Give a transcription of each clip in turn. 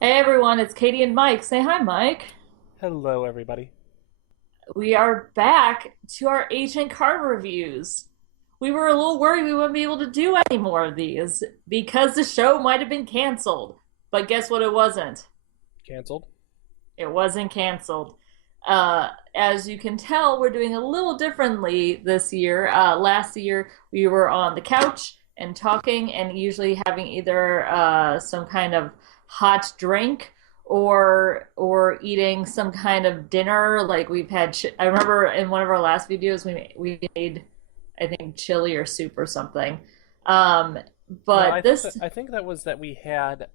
Hey everyone, it's Katie and Mike. Say hi, Mike. Hello, everybody. We are back to our Agent Carter reviews. We were a little worried we wouldn't be able to do any more of these because the show might have been canceled. But guess what? It wasn't. Canceled. It wasn't canceled. As you can tell, we're doing a little differently this year. Last year, we were on the couch and talking, and usually having either some kind of hot drink or eating some kind of dinner. Like we've had, I remember in one of our last videos, we made, I think, chili or soup or something. Um, No, but I think that this I think that was that we had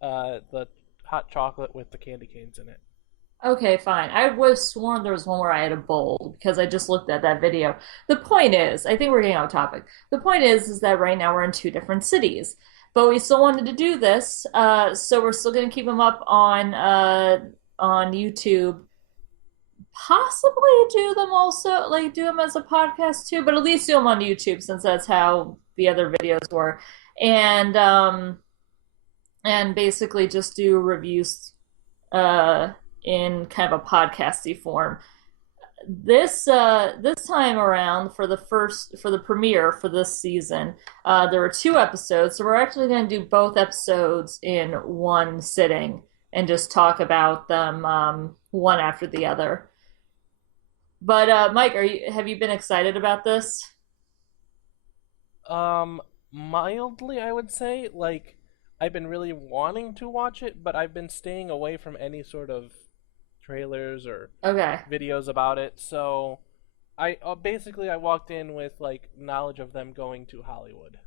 the hot chocolate with the candy canes in it. Okay, fine. I was sworn there was one where I had a bowl because I just looked at that video. The point is, I think we're getting off topic. The point is that right now we're in two different cities, but we still wanted to do this, so we're still going to keep them up on YouTube. Possibly do them also, like do them as a podcast too, but at least do them on YouTube since that's how the other videos were, and um, and basically just do reviews uh, in kind of a podcasty form. This time around for the premiere for this season, there were two episodes, so we're actually going to do both episodes in one sitting and just talk about them one after the other. But Mike, are you have you been excited about this? Mildly, I would say. Like, I've been really wanting to watch it, but I've been staying away from any sort of trailers or Okay. videos about it. So, I walked in with like knowledge of them going to Hollywood.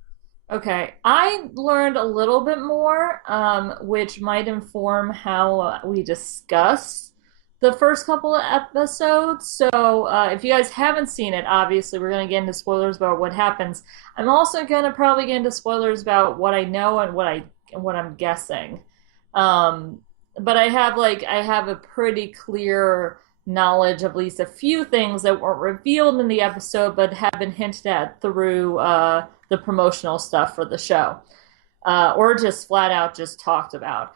Okay, I learned a little bit more, which might inform how we discuss the first couple of episodes. So, if you guys haven't seen it, obviously we're going to get into spoilers about what happens. I'm also going to probably get into spoilers about what I know and what I'm guessing. Um, but I have a pretty clear knowledge of at least a few things that weren't revealed in the episode, but have been hinted at through the promotional stuff for the show, or just flat out just talked about.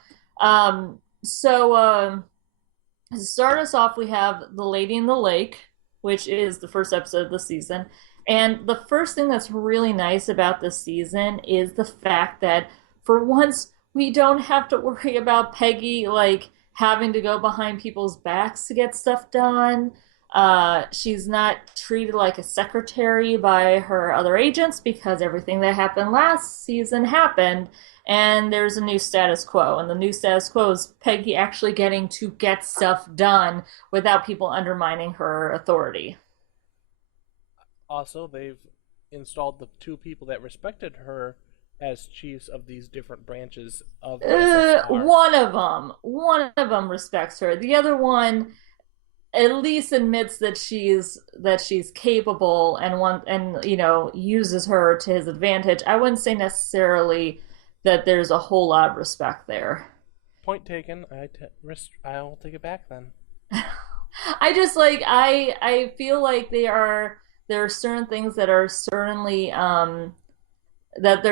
To start us off, we have The Lady in the Lake, which is the first episode of the season. And the first thing that's really nice about this season is the fact that for once we don't have to worry about Peggy like having to go behind people's backs to get stuff done. She's not treated like a secretary by her other agents because everything that happened last season happened, and there's a new status quo. And the new status quo is Peggy actually getting to get stuff done without people undermining her authority. Also, they've installed the two people that respected her as chiefs of these different branches of the SSR. One of them respects her. The other one at least admits that she's capable and uses her to his advantage. I wouldn't say necessarily that there's a whole lot of respect there. Point taken. I'll take it back then. I just I feel like there are certain things that they're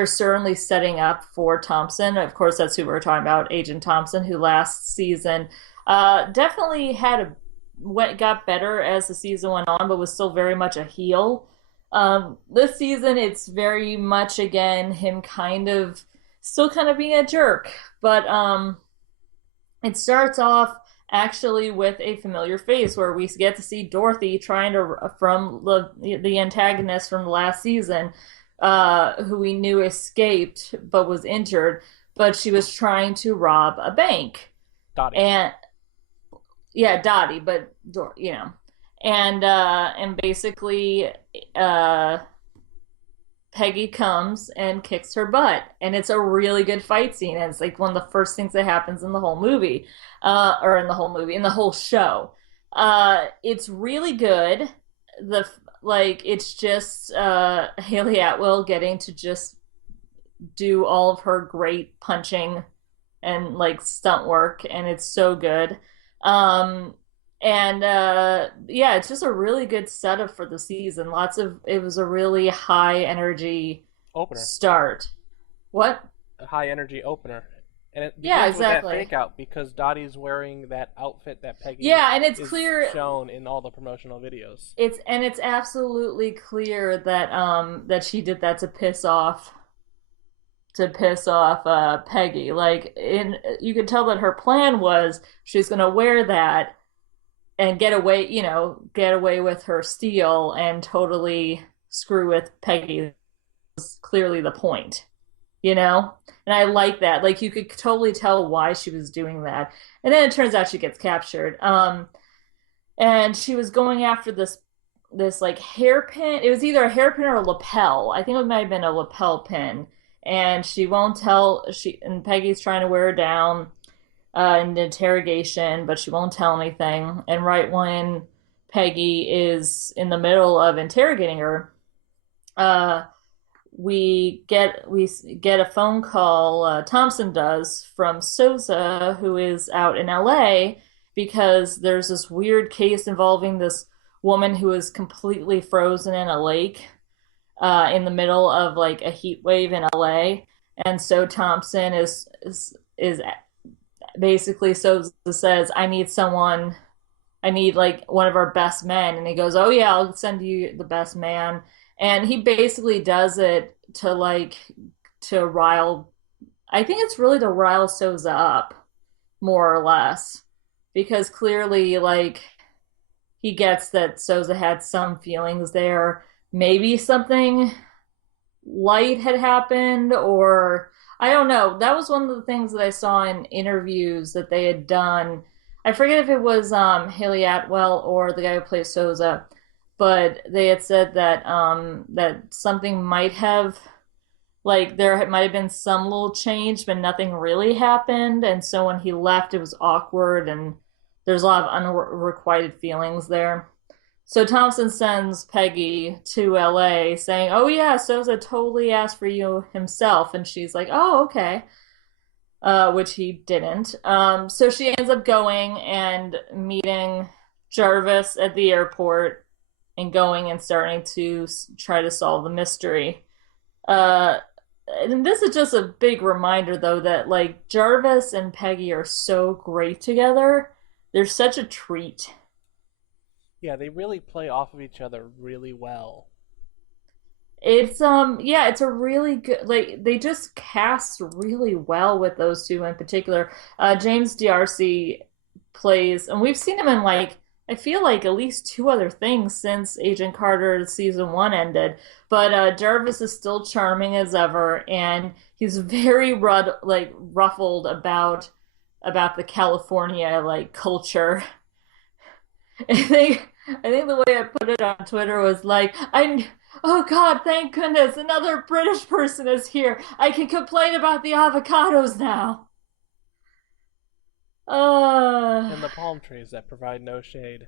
certainly setting up for Thompson. Of course, that's who we're talking about, Agent Thompson, who last season definitely got better as the season went on, but was still very much a heel. This season, it's very much again him still kind of being a jerk, but it starts off actually with a familiar face where we get to see Dorothy trying to from the antagonist from the last season, who we knew escaped but was injured, but she was trying to rob a bank, Dottie. and yeah, Dottie, but and basically, uh, Peggy comes and kicks her butt, and it's a really good fight scene. And it's like one of the first things that happens in the whole movie, or in the whole show. It's really good. The it's just Haley Atwell getting to just do all of her great punching and like stunt work, and it's so good. Um, and Yeah, it's just a really good setup for the season. It was a really high energy Opener. start. What? A high energy opener. And it Yeah, begins with that exactly. fake out because Dottie's wearing that outfit that Peggy Yeah, and it's is clear shown in all the promotional videos. it's absolutely clear that that she did that to piss off Peggy. Like in you could tell that her plan was she's going to wear that and get away, get away with her steal and totally screw with Peggy. Was clearly the point, you know? And I like that. Like you could totally tell why she was doing that. And then it turns out she gets captured. And she was going after this like hairpin. It was either a hairpin or a lapel. I think it might have been a lapel pin. And she won't tell. She and Peggy's trying to wear her down in the interrogation, but she won't tell anything. And right when Peggy is in the middle of interrogating her, uh, we get a phone call. Thompson does from Souza, who is out in L.A. because there's this weird case involving this woman who is completely frozen in a lake in the middle of like a heat wave in LA. And so Thompson is basically Souza says, I need someone, I need like one of our best men. And he goes, oh yeah, I'll send you the best man. And he basically does it to like to rile, I think it's really to rile Souza up more or less because clearly like he gets that Souza had some feelings there. Maybe something light had happened, or I don't know. That was one of the things that I saw in interviews that they had done. I forget if it was Haley Atwell or the guy who plays Souza, but they had said that that something might have like there might have been some little change, but nothing really happened. And so when he left, it was awkward, and there's a lot of unrequited feelings there. So Thompson sends Peggy to LA saying, oh, yeah, Souza totally asked for you himself. And she's like, oh, okay, which he didn't. So she ends up going and meeting Jarvis at the airport and going and starting to try to solve the mystery. Uh, and this is just a big reminder, though, that like Jarvis and Peggy are so great together. They're such a treat. Yeah, they really play off of each other really well. It's yeah, it's a really good like they just cast really well with those two in particular. James D'Arcy plays and we've seen him in like I feel like at least two other things since Agent Carter season one ended. But Jarvis is still charming as ever and he's very ruffled about the California like culture. I think the way I put it on Twitter was like, oh God, thank goodness, another British person is here. I can complain about the avocados now. Uh, And the palm trees that provide no shade.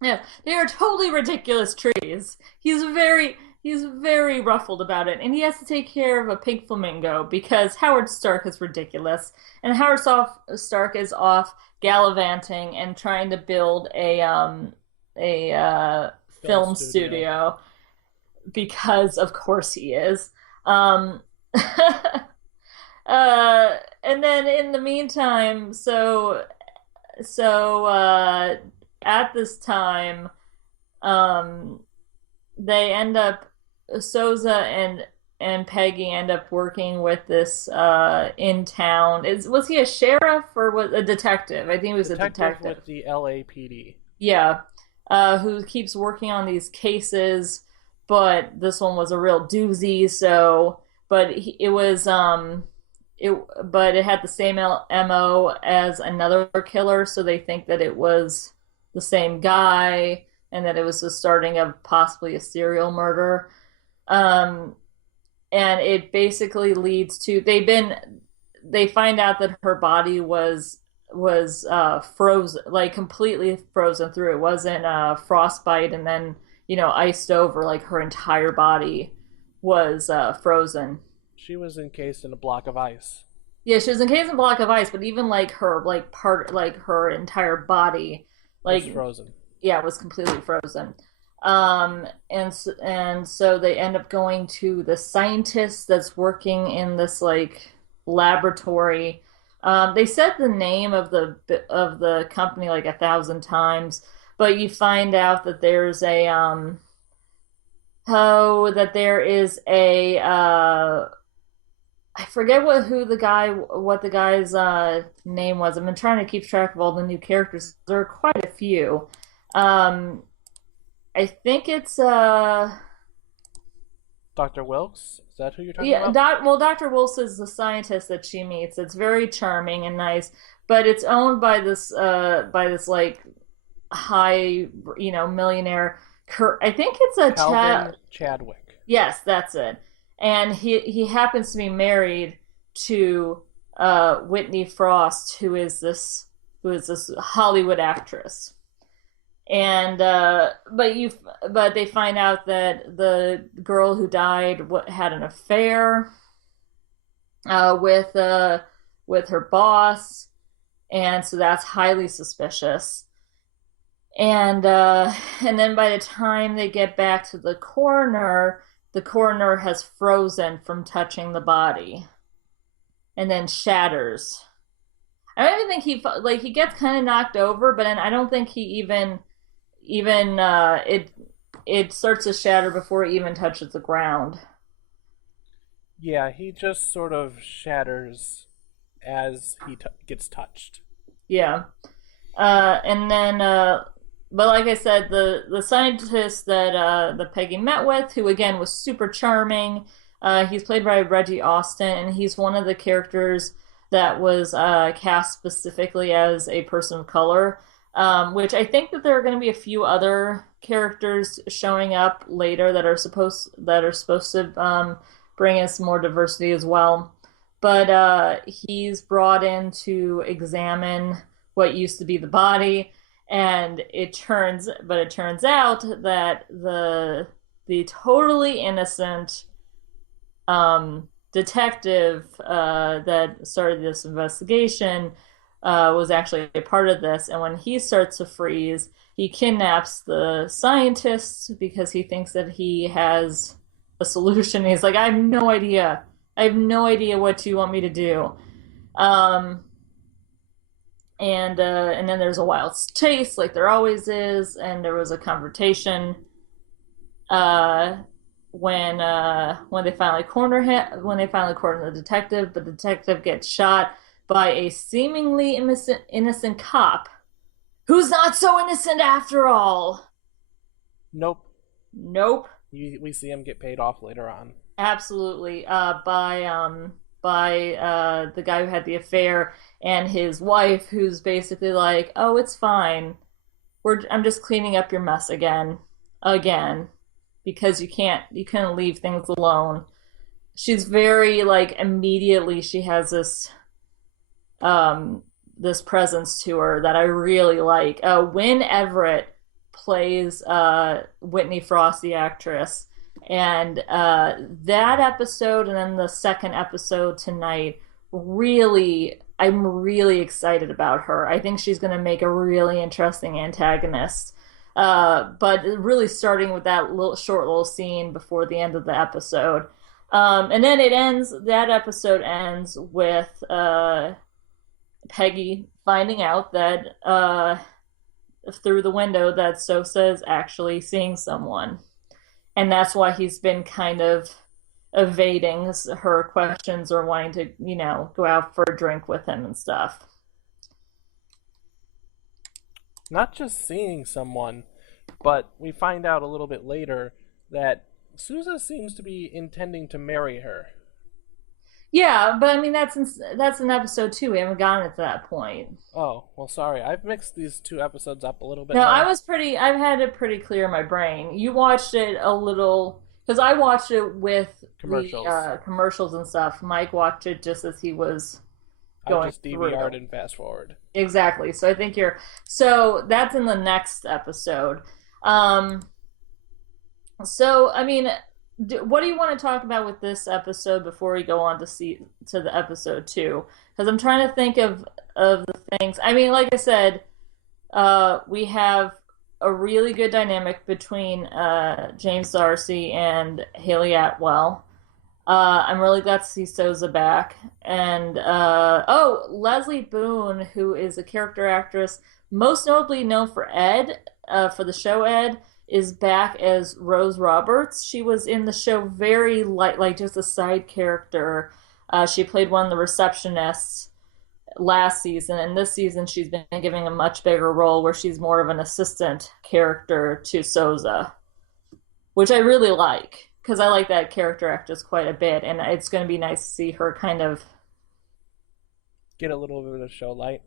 yeah, they are totally ridiculous trees. He's very ruffled about it, and he has to take care of a pink flamingo because Howard Stark is ridiculous, and Stark is off gallivanting and trying to build a Film film studio. studio because of course he is. Um, and then in the meantime, so at this time, um, they end up Souza and Peggy end up working with this in town. Is was he a sheriff or was a detective? I think he was a Detective detective. with the LAPD. Yeah, who keeps working on these cases, but this one was a real doozy. So, it was it but it had the same MO as another killer, so they think that it was the same guy and that it was the starting of possibly a serial murder. Um, and it basically leads to they find out that her body was frozen, like completely frozen through. It wasn't frostbite and then iced over. Like her entire body was frozen. She was encased in a block of ice. Yeah, she was encased in a block of ice, but even like her like part like her entire body, Was like frozen. yeah, was completely frozen. And so they end up going to the scientist that's working in this like laboratory. They said the name of the company like 1,000 times, but you find out that there's a oh that there is a I forget what the guy's name was. I've been trying to keep track of all the new characters. There are quite a few. Um, I think it's Dr. Wilkes? Is that who you're talking yeah, about? Dr. Wilson is the scientist that she meets. It's very charming and nice, but it's owned by this like high, millionaire. I think it's a Calvin Chadwick. Yes, that's it. And he happens to be married to Whitney Frost, who is this Hollywood actress. And but they find out that the girl who died had an affair with her boss, and so that's highly suspicious. And then by the time they get back to the coroner has frozen from touching the body, and then shatters. I don't even think he gets kind of knocked over, but then I don't think he even it starts to shatter before it even touches the ground. Yeah, he just sort of shatters as gets touched. Yeah. And then but like I said, the scientist that Peggy met with, who again was super charming, he's played by Reggie Austin, and he's one of the characters that was cast specifically as a person of color. Which I think that there are going to be a few other characters showing up later that are supposed to bring us more diversity as well. But he's brought in to examine what used to be the body, and it turns out that the totally innocent detective that started this investigation was actually a part of this. And when he starts to freeze, he kidnaps the scientists because he thinks that he has a solution. He's like, I have no idea. I have no idea what you want me to do. And then there's a wild chase, like there always is. And there was a confrontation uh, when they finally corner him, when they finally corner the detective, but the detective gets shot by a seemingly innocent cop who's not so innocent after all. Nope. Nope. We see him get paid off later on. Absolutely. By the guy who had the affair and his wife, who's basically like, "Oh, it's fine. I'm just cleaning up your mess again, because you couldn't leave things alone." She's very like immediately she has this presence to her that I really like. Wynn Everett plays Whitney Frost, the actress, and that episode and then the second episode tonight, really, I'm really excited about her. I think she's going to make a really interesting antagonist. But really starting with that short little scene before the end of the episode. And then that episode ends with Peggy finding out that through the window that Sosa is actually seeing someone. And that's why he's been kind of evading her questions or wanting to, go out for a drink with him and stuff. Not just seeing someone, but we find out a little bit later that Sousa seems to be intending to marry her. Yeah, but I mean that's in episode 2. We haven't gotten to that point. Oh, well, sorry. I've mixed these two episodes up a little bit. No, now. I've had it pretty clear in my brain. You watched it a little because I watched it with commercials, commercials and stuff. Mike watched it just as he was going I just DVR'd and fast forward. Exactly. So I think so that's in the next episode. So I mean, what do you want to talk about with this episode before we go on to the episode 2? Because I'm trying to think of the things. I mean, like I said, we have a really good dynamic between James Darcy and Haley Atwell. I'm really glad to see Souza back. And oh, Leslie Boone, who is a character actress, most notably known for Ed, for the show Ed, is back as Rose Roberts. She was in the show very light, like just a side character. She played one of the receptionists last season, and this season she's been giving a much bigger role where she's more of an assistant character to Souza, which I really like because I like that character actress quite a bit, and it's going to be nice to see her kind of. Get a little bit of show light.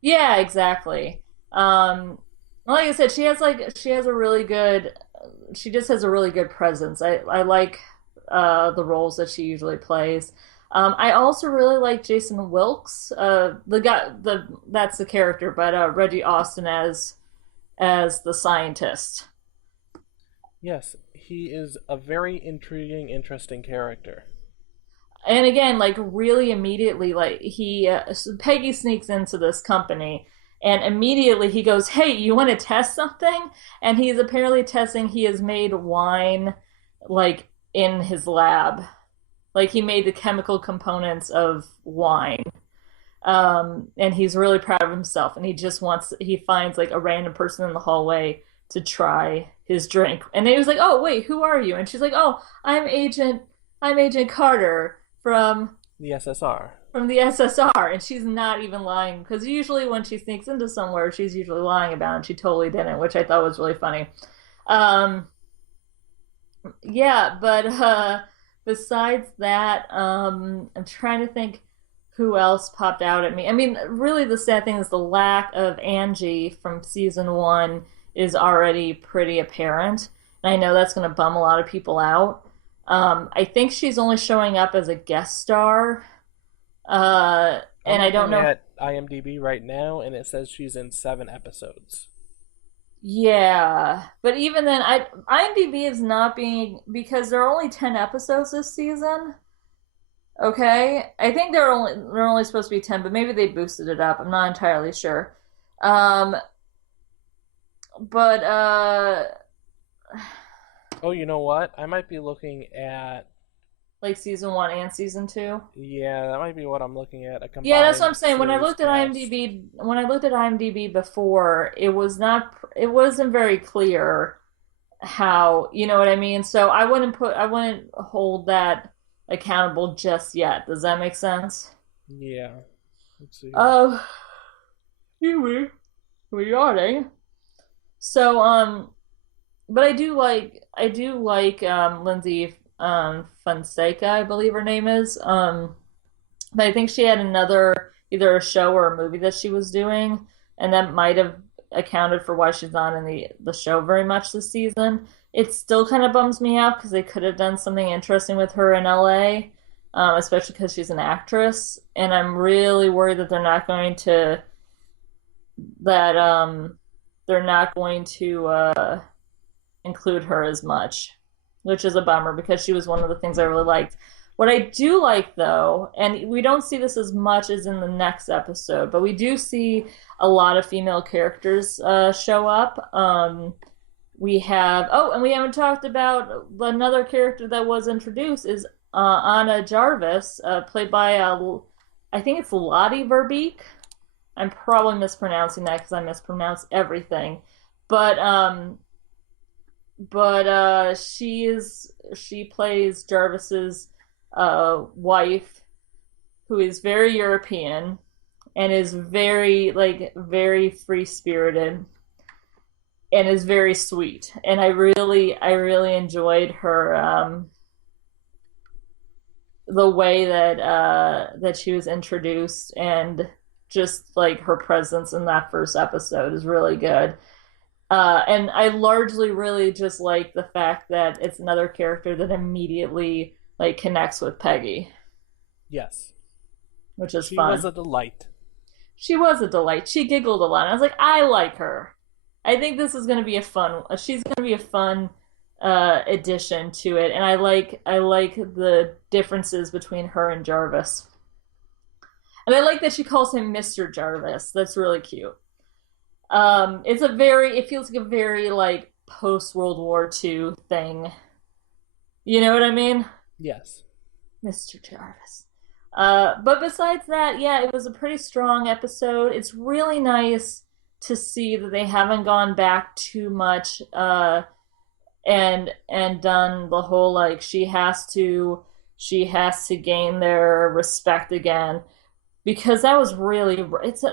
Yeah, exactly. Like I said, she has a really good, she just has a really good presence. I like the roles that she usually plays. I also really like Jason Wilkes, the guy, the that's the character, but Reggie Austin as the scientist. Yes, he is a very intriguing, interesting character. And again, like really immediately, like Peggy sneaks into this company, and immediately he goes, "Hey, you want to test something?" And he's apparently testing. He has made wine, like in his lab, like he made the chemical components of wine. And he's really proud of himself, and he finds like a random person in the hallway to try his drink, and he was like, "Oh wait, who are you?" And she's like, "Oh, I'm Agent Carter from The SSR. the SSR," and she's not even lying because usually when she sneaks into somewhere, she's usually lying about it, and she totally didn't, which I thought was really funny. Um, yeah, but besides that, I'm trying to think who else popped out at me. I mean, really, the sad thing is the lack of Angie from season one is already pretty apparent. And I know that's going to bum a lot of people out. I think she's only showing up as a guest star. I'm And I don't looking know. at IMDb right now, and it says she's in 7 episodes. Yeah, but even then, IMDb is not being because there are only 10 episodes this season. Okay, I think they're only supposed to be 10, but maybe they boosted it up. I'm not entirely sure. Um, but Oh, you know what? I might be looking at. like season one and season two. Yeah, that might be what I'm looking at. A Yeah, that's what combined I'm saying. series cast. When I looked at IMDb before, it wasn't very clear how, you know what I mean? So I wouldn't hold that accountable just yet. Does that make sense? Yeah. Let's see here. Oh, here we're yawning. So, but I do like Lindsay Fonseca, I believe her name is. But I think she had another either a show or a movie that she was doing, and that might have accounted for why she's not in the show very much this season. It still kind of bums me out because they could have done something interesting with her in LA, especially because she's an actress, and I'm really worried that that they're not going to include her as much, which is a bummer because she was one of the things I really liked. What I do like, though, and we don't see this as much as in the next episode, but we do see a lot of female characters show up. And we haven't talked about another character that was introduced is Anna Jarvis, played by, I think it's Lottie Verbeek. I'm probably mispronouncing that because I mispronounce everything. But she plays Jarvis's wife, who is very European and is very free spirited and is very sweet. And I really enjoyed her the way that she was introduced, and just like her presence in that first episode is really good. And I largely really just like the fact that it's another character that immediately like connects with Peggy, Yes. which is She was fun. a delight. She was a delight. She giggled a lot. I was like, I like her. I think this is going to be a fun. She's going to be a fun addition to it, and I like the differences between her and Jarvis, and I like that she calls him Mister Jarvis. That's really cute. It feels like a very like post World War II thing. You know what I mean? Yes. Mr. Jarvis. But besides that, yeah, it was a pretty strong episode. It's really nice to see that they haven't gone back too much and done the whole like she has to gain their respect again because that was really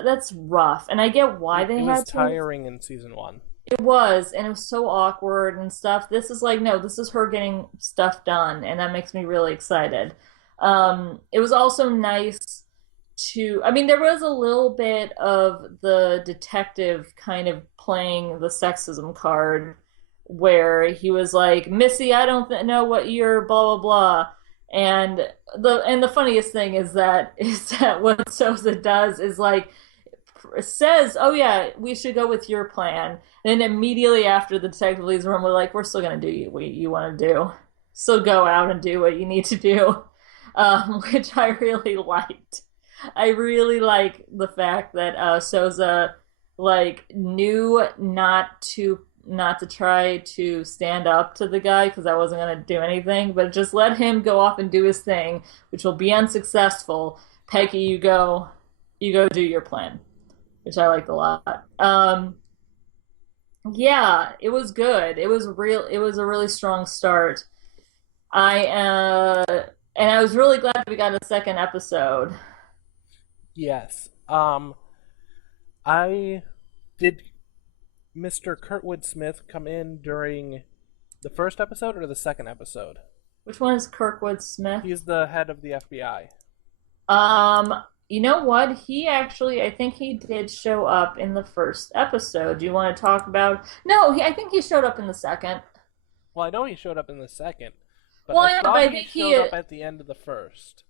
that's rough and I get why they It was had to. tiring in season one. It was, and it was so awkward and stuff. This is like, no, this is her getting stuff done, and that makes me really excited. It was also nice I mean, there was a little bit of the detective kind of playing the sexism card where he was like, Missy, I don't know what you're blah, blah, blah. And the funniest thing is that what Sosa does is like says, "Oh yeah, we should go with your plan." Then immediately after the detective leaves the room, we're like, "We're still gonna do what you want to do. Still go out and do what you need to do," which I really liked. I really like the fact that Souza like knew not to try to stand up to the guy because I wasn't gonna do anything, but just let him go off and do his thing, which will be unsuccessful. Peggy, you go do your plan, which I liked a lot. Yeah, it was good. It was real. It was a really strong start. I and I was really glad that we got a second episode. Yes. I did Mr. Kurtwood Smith come in during the first episode or the second episode? Which one is Kirkwood Smith? He's the head of the FBI. Um, you know what? He actually, I think he did show up in the first episode. Do you want to talk about? No, I think he showed up in the second. Well, I know he showed up in the second, but Well, I yeah, but thought I he think showed up at the end of the first.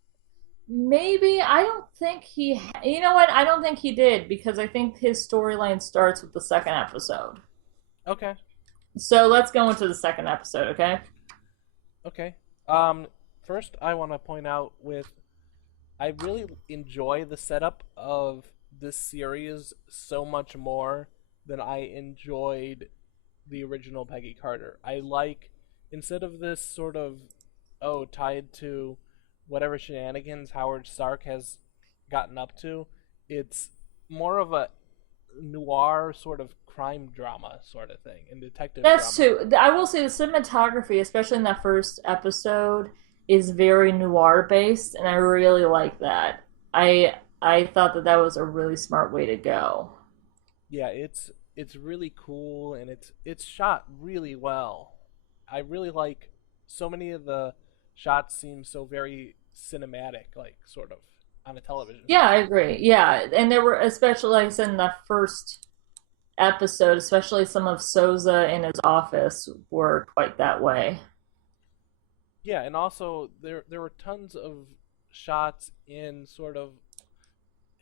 maybe I don't think he. You know what? I don't think he did because I think his storyline starts with the second episode. Okay. So let's go into the second episode, okay? Okay. First I want to point out I really enjoy the setup of this series so much more than I enjoyed the original Peggy Carter. I like instead of this sort of tied to whatever shenanigans Howard Stark has gotten up to, it's more of a noir sort of crime drama sort of thing and detective That's drama. true. I will say the cinematography, especially in that first episode, is very noir based, and I really like that. I thought that that was a really smart way to go. Yeah, it's really cool and it's shot really well. I really like so many of the shots seem so very cinematic, like sort of on a television Yeah, I set. agree. Yeah, and there were especially like I said in the first episode, especially some of Souza in his office were quite that way. Yeah, and also there were tons of shots in sort of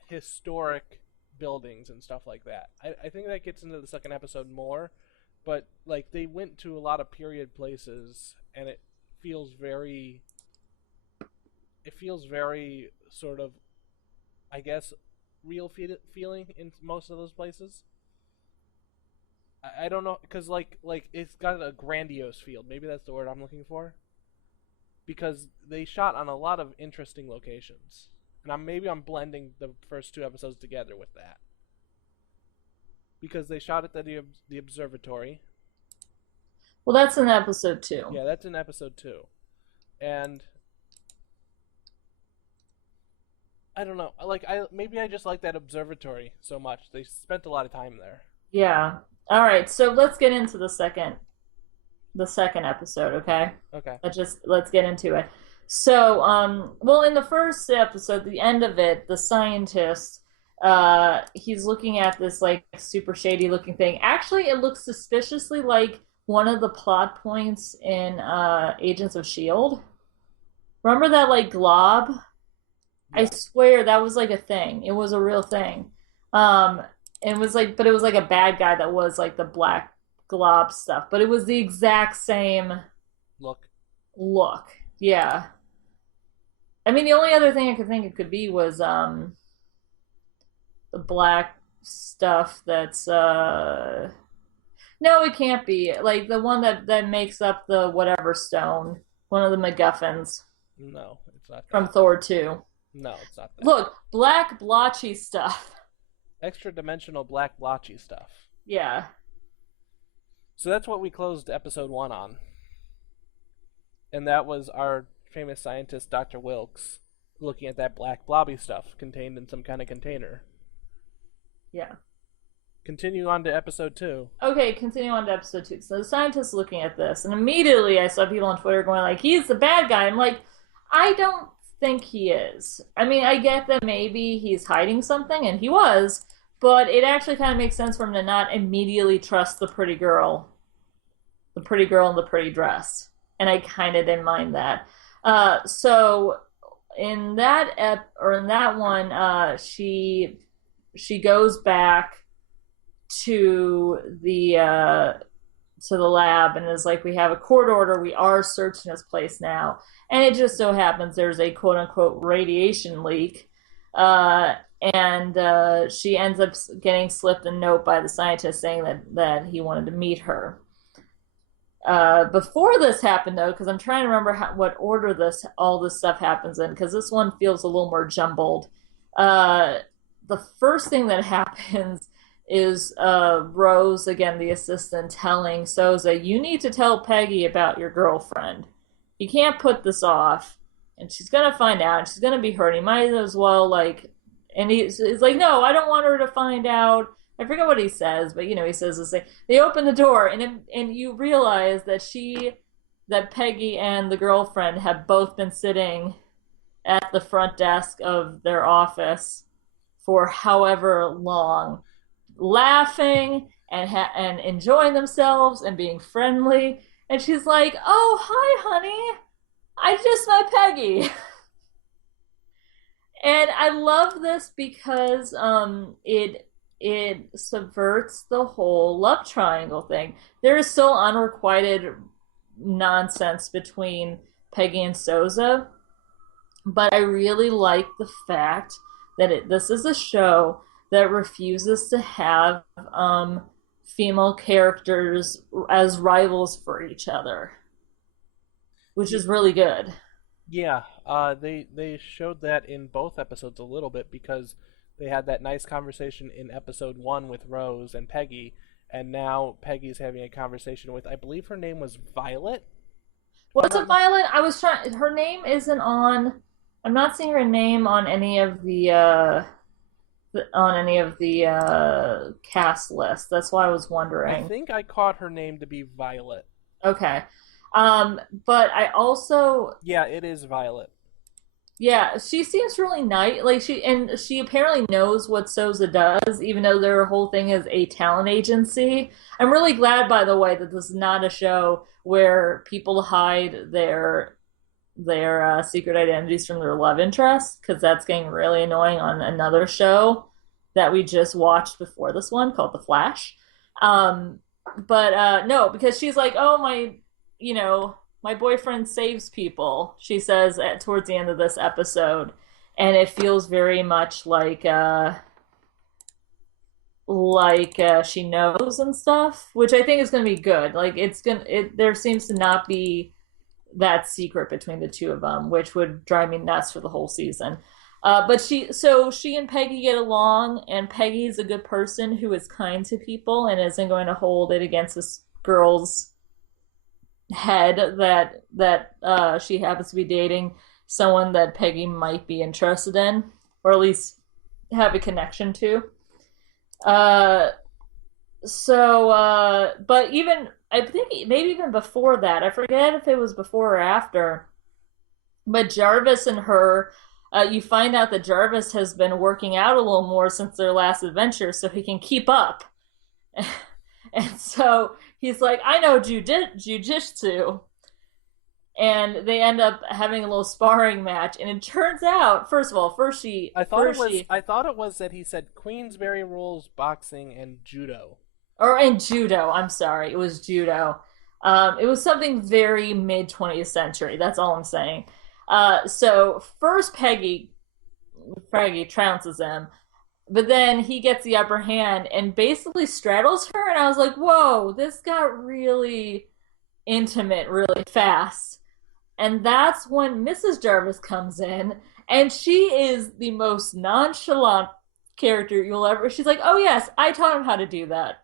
historic buildings and stuff like that. I think that gets into the second episode more, but like they went to a lot of period places and feels very it feels very sort of I guess real feeling in most of those places. I don't know because like it's got a grandiose feel. Maybe that's the word I'm looking for because they shot on a lot of interesting locations. And maybe I'm blending the first two episodes together with that because they shot at the observatory. Well, that's in episode two. Yeah, that's in episode 2. And I don't know. Maybe I just like that observatory so much. They spent a lot of time there. Yeah. All right. So let's get into the second episode, okay? Okay. Let's get into it. So, well, in the first episode, the end of it, the scientist, he's looking at this like super shady looking thing. Actually, it looks suspiciously like one of the plot points in Agents of Shield. Remember that like glob? I Yeah. swear that was like a thing. It was a real thing. Um, it was like, but it was like a bad guy that was like the black glob stuff. But it was the exact same Look. look. Yeah. I mean, the only other thing I could think it could be was the black stuff that's no, it can't be. Like the one that makes up the whatever stone, one of the MacGuffins. No, it's not from that. Thor 2. No, it's not that. Look, black blotchy stuff. Extra dimensional black blotchy stuff. Yeah. So that's what we closed episode 1 on. And that was our famous scientist, Dr. Wilkes, looking at that black blobby stuff contained in some kind of container. Yeah. Continue on to episode 2. Okay, continue on to episode 2. So the scientist's looking at this, and immediately I saw people on Twitter going like, he's the bad guy. I'm like, I don't think he is. I mean, I get that maybe he's hiding something, and he was, but it actually kind of makes sense for him to not immediately trust the pretty girl. The pretty girl in the pretty dress. And I kind of didn't mind that. So in that in that one, she goes back to the lab and is like, we have a court order, we are searching this place now, and it just so happens there's a quote unquote radiation leak, and she ends up getting slipped a note by the scientist saying that he wanted to meet her. Before this happened, though, because I'm trying to remember what order all this stuff happens in, because this one feels a little more jumbled. The first thing that happens is Rose, again, the assistant, telling Sousa, you need to tell Peggy about your girlfriend. You can't put this off, and she's going to find out, and she's going to be hurt. He might as well, like, and he's like, no, I don't want her to find out. I forget what he says, but, he says this thing. They open the door, and you realize that Peggy and the girlfriend have both been sitting at the front desk of their office for however long, laughing and enjoying themselves and being friendly. And she's like, oh, hi, honey. I just met Peggy. And I love this because it subverts the whole love triangle thing. There is still unrequited nonsense between Peggy and Sousa, but I really like the fact that this is a show that refuses to have female characters as rivals for each other, which is really good. Yeah, they showed that in both episodes a little bit, because they had that nice conversation in episode 1 with Rose and Peggy, and now Peggy's having a conversation with, I believe her name was Violet. What's a Violet? I was trying. Her name isn't on. I'm not seeing her name on any of the cast lists. That's why I was wondering. I think I caught her name to be Violet. Okay. But I also. Yeah, it is Violet. Yeah, she seems really nice. Like she apparently knows what Sousa does, even though their whole thing is a talent agency. I'm really glad, by the way, that this is not a show where people hide their secret identities from their love interests, because that's getting really annoying on another show that we just watched before this one called The Flash. But no, because she's like, oh, my boyfriend saves people, she says towards the end of this episode, and it feels very much like she knows and stuff, which I think is going to be good. Like there seems to not be that secret between the two of them, which would drive me nuts for the whole season. But she and Peggy get along, and Peggy's a good person who is kind to people and isn't going to hold it against this girl's head that she happens to be dating someone that Peggy might be interested in, or at least have a connection to. But even, I think maybe even before that, I forget if it was before or after, but Jarvis and her, you find out that Jarvis has been working out a little more since their last adventure so he can keep up. And so he's like, I know jujitsu. And they end up having a little sparring match, and it turns out, first of all, I thought it was that he said Queensberry rules, boxing, and judo. And judo. I'm sorry, it was judo. It was something very mid 20th century. That's all I'm saying. So first Peggy trounces him, but then he gets the upper hand and basically straddles her, and I was like, whoa, this got really intimate really fast. And that's when Mrs. Jarvis comes in, and she is the most nonchalant character you'll ever. She's like, "Oh yes, I taught him how to do that.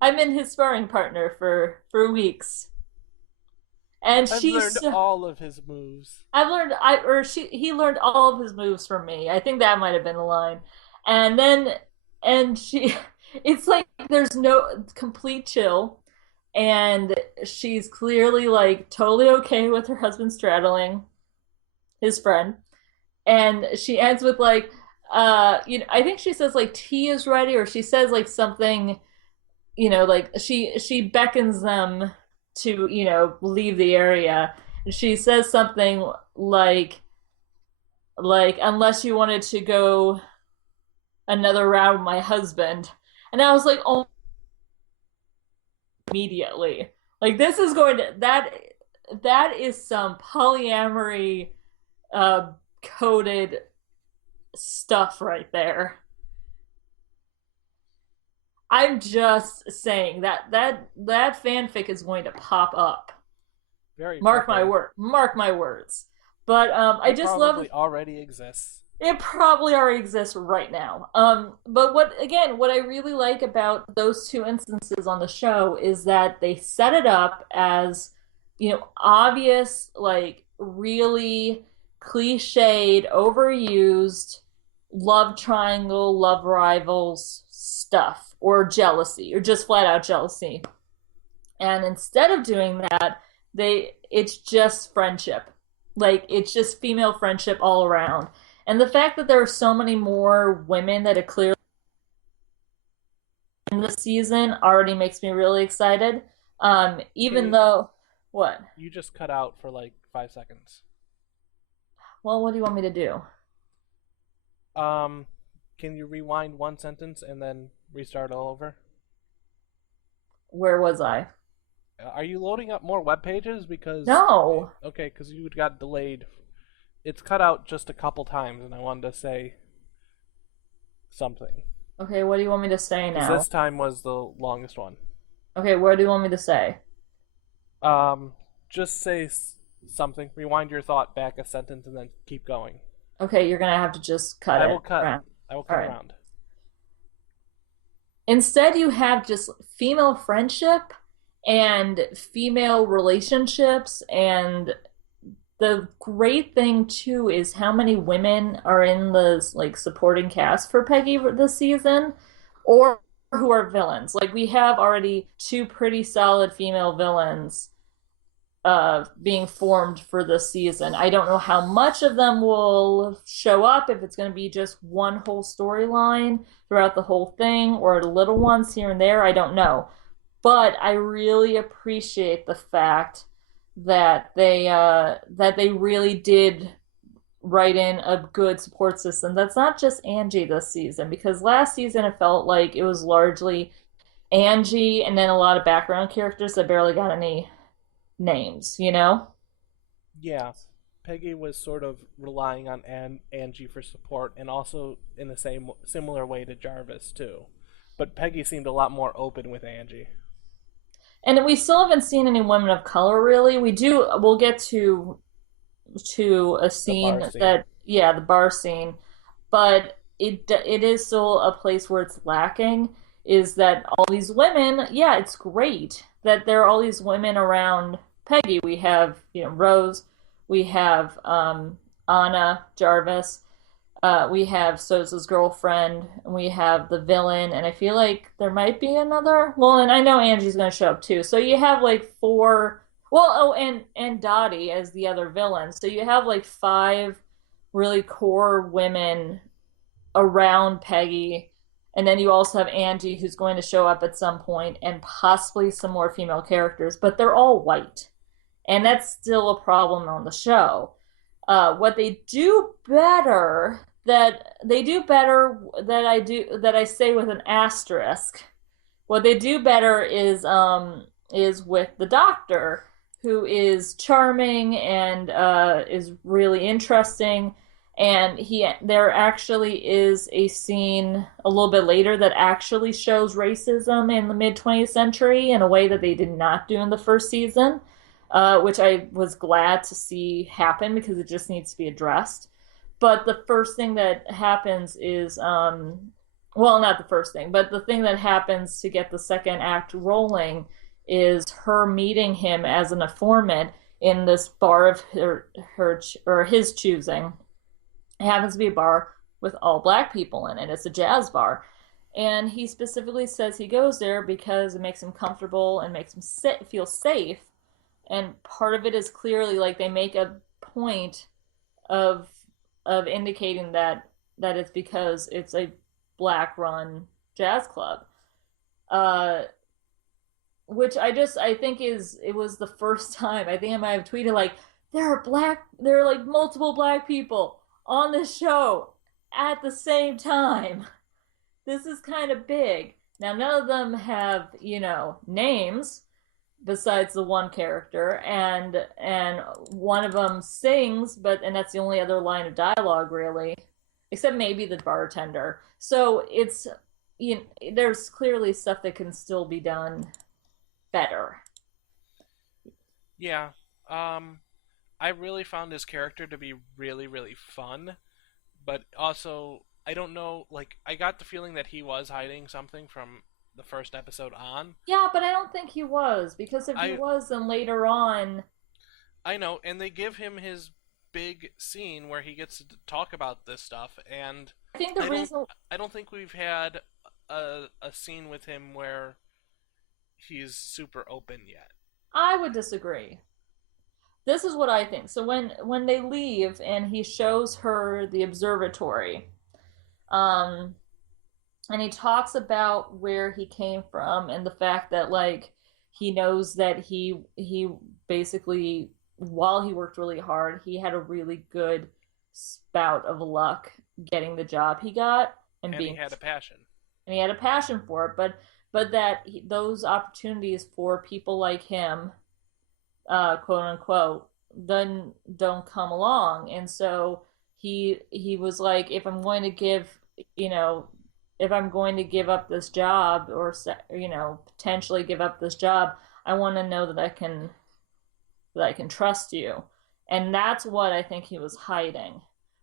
I'm in his sparring partner for weeks." And I've learned she's all of his moves. I've learned I or she he learned all of his moves from me. I think that might have been the line. And then and she it's like there's no complete chill, and she's clearly like totally okay with her husband straddling his friend. And she ends with like I think she says like tea is ready, or she says like something, like she beckons them to, leave the area. And she says something like unless you wanted to go another round with my husband. And I was like, oh, immediately. Like this is going to that is some polyamory uh coded stuff right there. I'm just saying that fanfic is going to pop up. Very Mark my quickly. word. Mark my words. But I It just love probably already exists. it probably already exists right now. But what I really like about those two instances on the show is that they set it up as, obvious, like really cliched, overused love triangle, love rivals stuff, or jealousy, or just flat out jealousy. And instead of doing that, it's just friendship. Like it's just female friendship all around. And the fact that there are so many more women that are clearly in the season already makes me really excited. Even Kate, though, what? you just cut out for like 5 seconds. Well, what do you want me to do? Um, can you rewind one sentence and then restart all over? Where was I? Are you loading up more web pages? Because No. okay, because you got delayed. It's cut out just a couple times, and I wanted to say something Okay, what do you want me to say because now? this time was the longest one. Okay, what do you want me to say? Um, just say something. Rewind your thought back a sentence, and then keep going. Okay, you're gonna have to just cut I it. will cut. Around. I will All cut right. around. Instead, you have just female friendship and female relationships. And the great thing too is how many women are in the like supporting cast for Peggy this season, or who are villains. Like we have already two pretty solid female villains being formed for this season. I don't know how much of them will show up, if it's going to be just one whole storyline throughout the whole thing, or little ones here and there. I don't know. But I really appreciate the fact that they really did write in a good support system. That's not just Angie this season, because last season it felt like it was largely Angie and then a lot of background characters that barely got any names, you know? Yeah, Peggy was sort of relying on Angie for support, and also in the same similar way to Jarvis too. But Peggy seemed a lot more open with Angie. And we still haven't seen any women of color really. We'll get to a The scene bar scene. that, yeah, the bar scene, but it is still a place where it's lacking, is that all these women, yeah, it's great that there are all these women around Peggy. We have, Rose, we have Anna Jarvis, we have Sosa's girlfriend, and we have the villain, and I feel like there might be another. Well, and I know Angie's going to show up too. So you have like four. Well, oh, and Dottie as the other villain. So you have like five really core women around Peggy, and then you also have Angie, who's going to show up at some point, and possibly some more female characters, but they're all white, and that's still a problem on the show. What they do better that I say with an asterisk. What they do better is with the Doctor, who is charming and is really interesting. And there actually is a scene a little bit later that actually shows racism in the mid 20th century in a way that they did not do in the first season. which I was glad to see happen because it just needs to be addressed. But the first thing that happens is, well, not the first thing, but the thing that happens to get the second act rolling is her meeting him as an informant in this bar of her or his choosing. It happens to be a bar with all black people in it. It's a jazz bar. And he specifically says he goes there because it makes him comfortable and makes him feel safe. And part of it is clearly like they make a point of indicating that it's because it's a black run jazz club. Uh, which I think is it was the first time I think I might have tweeted like there are like multiple black people on this show at the same time. This is kind of big. Now none of them have, names besides the one character, and one of them sings, and that's the only other line of dialogue really, except maybe the bartender. So it's there's clearly stuff that can still be done better. Yeah. I really found his character to be really, really fun, but also I don't know. Like, I got the feeling that he was hiding something from the first episode on. Yeah, but I don't think he was, because if he I was, then later on. I know, and they give him his big scene where he gets to talk about this stuff, and I think the I don't reason I don't think we've had a scene with him where he's super open yet. I would disagree. This is what I think. So when they leave and he shows her the observatory, um, and he talks about where he came from and the fact that like he knows that he basically while he worked really hard, he had a really good spout of luck getting the job he got and And he being had a passion. and he had a passion for it, but that those opportunities for people like him, quote unquote, then don't come along. And so he was like, if I'm going to give, you know, if I'm going to give up this job or potentially give up this job, I want to know that I can trust you. And that's what I think he was hiding,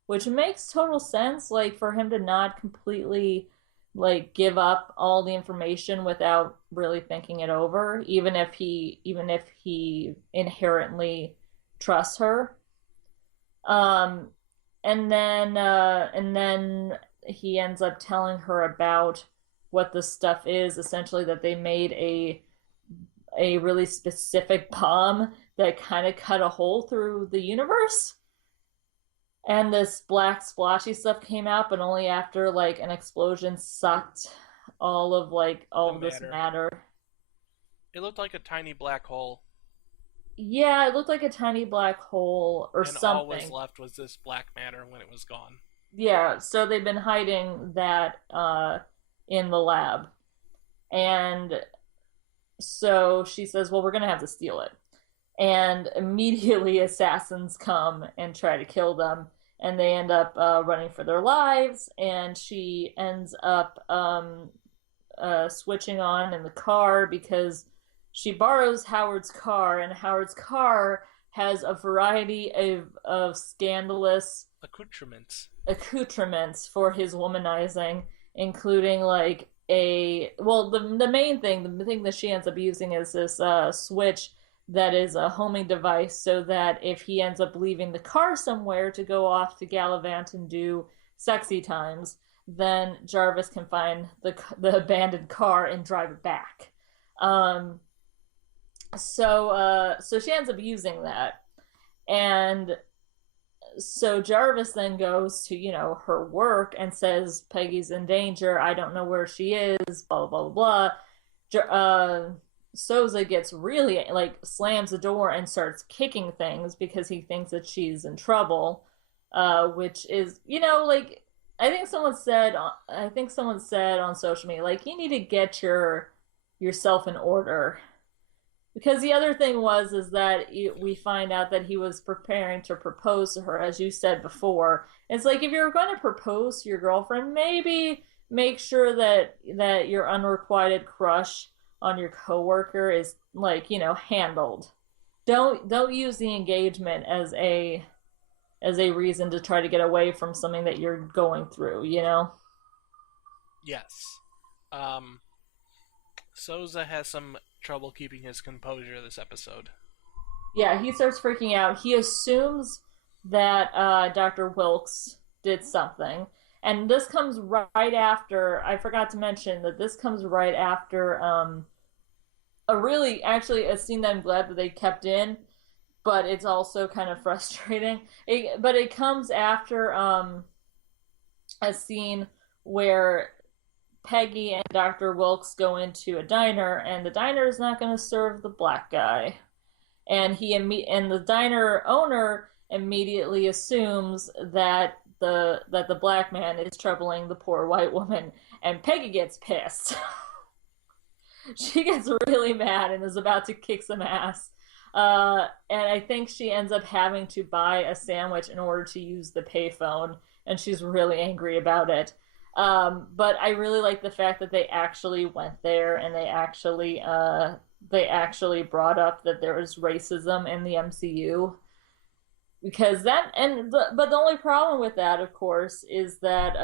which makes total sense. Like for him to not completely like give up all the information without really thinking it over, even if he inherently trusts her. Um, and then he ends up telling her about what the stuff is. Essentially, that they made a really specific bomb that kind of cut a hole through the universe, and this black splotchy stuff came out, but only after like an explosion sucked all The of this matter. matter. It looked like a tiny black hole, Yeah, it looked like a tiny black hole or and all was something. left was this black matter when it was gone. Yeah, so they've been hiding that in the lab. And so she says, well, we're going to have to steal it. And immediately assassins come and try to kill them. And they end up running for their lives. And she ends up switching on in the car because she borrows Howard's car. And Howard's car has a variety of scandalous Accoutrements. accoutrements for his womanizing, including like the main thing, the thing that she ends up using is this switch that is a homing device, so that if he ends up leaving the car somewhere to go off to gallivant and do sexy times, then Jarvis can find the abandoned car and drive it back. Um, so she ends up using that, and so Jarvis then goes to, her work and says Peggy's in danger. I don't know where she is. Blah blah blah blah. Souza gets really like slams the door and starts kicking things because he thinks that she's in trouble. Which is, like I think someone said on social media like you need to get yourself in order, because the other thing is that we find out that he was preparing to propose to her, as you said before. It's like if you're going to propose to your girlfriend, maybe make sure that your unrequited crush on your coworker is like handled. don't use the engagement as a reason to try to get away from something that you're going through, you know? Yes. Um, Souza has some trouble keeping his composure this episode. Yeah, he starts freaking out. He assumes that Dr. Wilkes did something. And this comes right after, I forgot to mention that this comes right after a really, actually, a scene that I'm glad that they kept in, but it's also kind of frustrating. But it comes after a scene where Peggy and Dr. Wilkes go into a diner, and the diner is not going to serve the black guy. And the diner owner immediately assumes that the black man is troubling the poor white woman, and Peggy gets pissed. She gets really mad and is about to kick some ass. And I think she ends up having to buy a sandwich in order to use the payphone, and she's really angry about it. But I really like the fact that they actually went there and they actually brought up that there was racism in the MCU, because but the only problem with that, of course, is that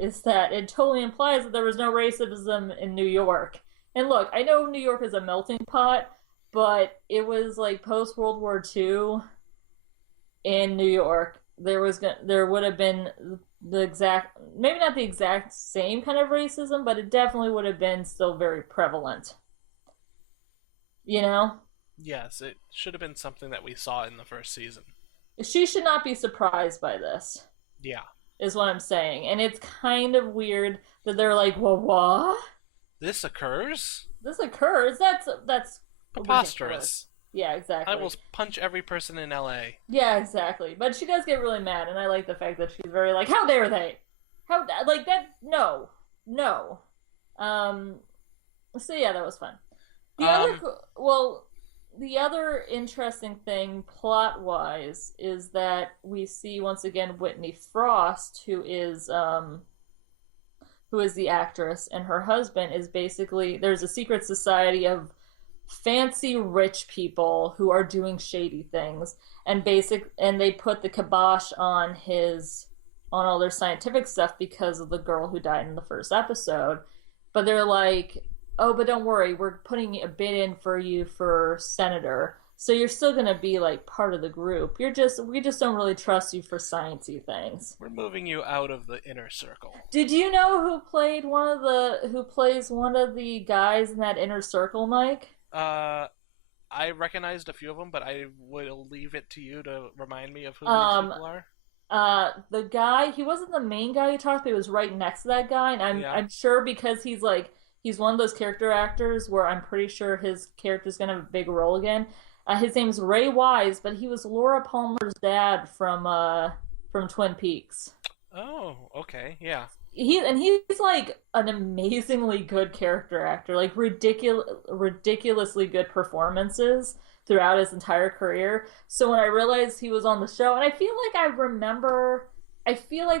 it totally implies that there was no racism in New York. And look, I know New York is a melting pot, but it was like post World War II in New York. There would have been the exact, maybe not the exact same kind of racism, but it definitely would have been still very prevalent. You know? Yes, it should have been something that we saw in the first season. She should not be surprised by this, Yeah. is what I'm saying. And it's kind of weird that they're like, well, what? This occurs? This occurs? That's Preposterous. ridiculous. Yeah, exactly. I will punch every person in LA. Yeah, exactly. But she does get really mad, and I like the fact that she's very like, how dare they? How, like, that, no. No. So yeah, that was fun. The other, well, the other interesting thing, plot-wise, is that we see once again Whitney Frost, who is the actress, and her husband is basically, there's a secret society of fancy rich people who are doing shady things, and they put the kibosh on all their scientific stuff because of the girl who died in the first episode. But they're like, oh, but don't worry, we're putting a bid in for you for senator, so you're still gonna be like part of the group. We just don't really trust you for sciencey things. We're moving you out of the inner circle. Did you know who plays one of the guys in that inner circle, Mike? I recognized a few of them, but I will leave it to you to remind me of who these people are. The guy, he wasn't the main guy you talked to, he was right next to that guy, and I'm sure because he's one of those character actors where I'm pretty sure his character's gonna have a big role again. His name's Ray Wise, but he was Laura Palmer's dad from Twin Peaks. Oh, okay, yeah. He's like an amazingly good character actor, like ridiculously good performances throughout his entire career. So when I realized he was on the show, and I feel like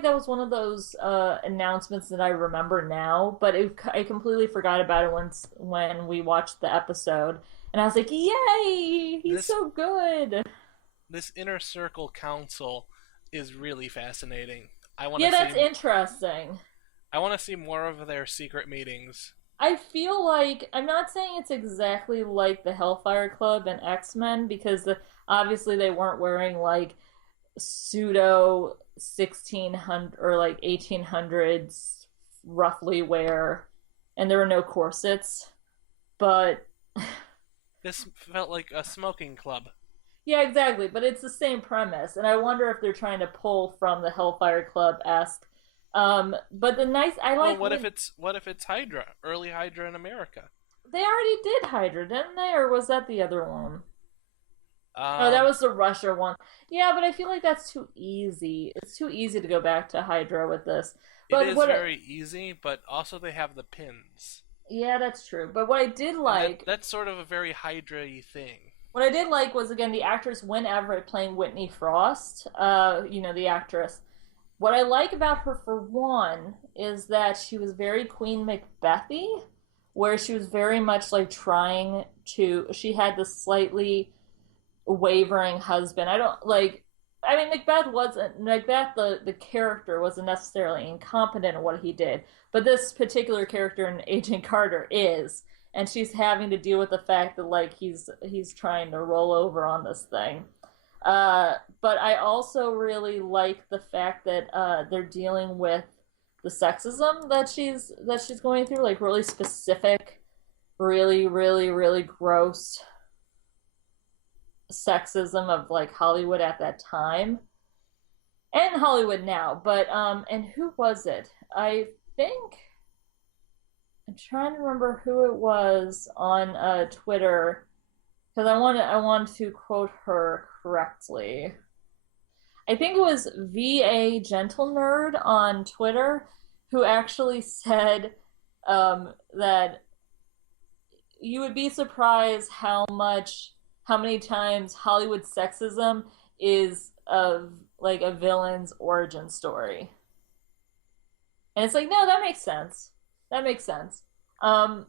that was one of those announcements that I remember now, but I completely forgot about it when we watched the episode, and I was like, yay, he's so good. This inner circle council is really fascinating. That's interesting. I want to see more of their secret meetings. I feel like, I'm not saying it's exactly like the Hellfire Club and X-Men, because obviously they weren't wearing like pseudo 1600 or like 1800s roughly wear, and there were no corsets, but this felt like a smoking club. Yeah, exactly, but it's the same premise, and I wonder if they're trying to pull from the Hellfire Club-esque. But the nice, I like. Well, what if it's Hydra, early Hydra in America? They already did Hydra, didn't they, or was that the other one? That was the Russia one. Yeah, but I feel like that's too easy. It's too easy to go back to Hydra with this. But it is very easy, but also they have the pins. Yeah, that's true. But what I did like, that's sort of a very Hydra-y thing. What I did like was, again, the actress Wynn Everett playing Whitney Frost, the actress. What I like about her, for one, is that she was very Queen Macbethy, where she was very much like she had this slightly wavering husband. I don't like. I mean, Macbeth. The character wasn't necessarily incompetent in what he did, but this particular character in Agent Carter is, and she's having to deal with the fact that like he's trying to roll over on this thing. But I also really like the fact that they're dealing with the sexism that she's going through, like really specific, really, really, really gross sexism of like Hollywood at that time and Hollywood now. But and who was it? I think I'm trying to remember who it was on Twitter because I want to quote her correctly. I think it was VA Gentle Nerd on Twitter who actually said that you would be surprised how many times Hollywood sexism is of like a villain's origin story. And it's like, no, that makes sense. That makes sense. Um,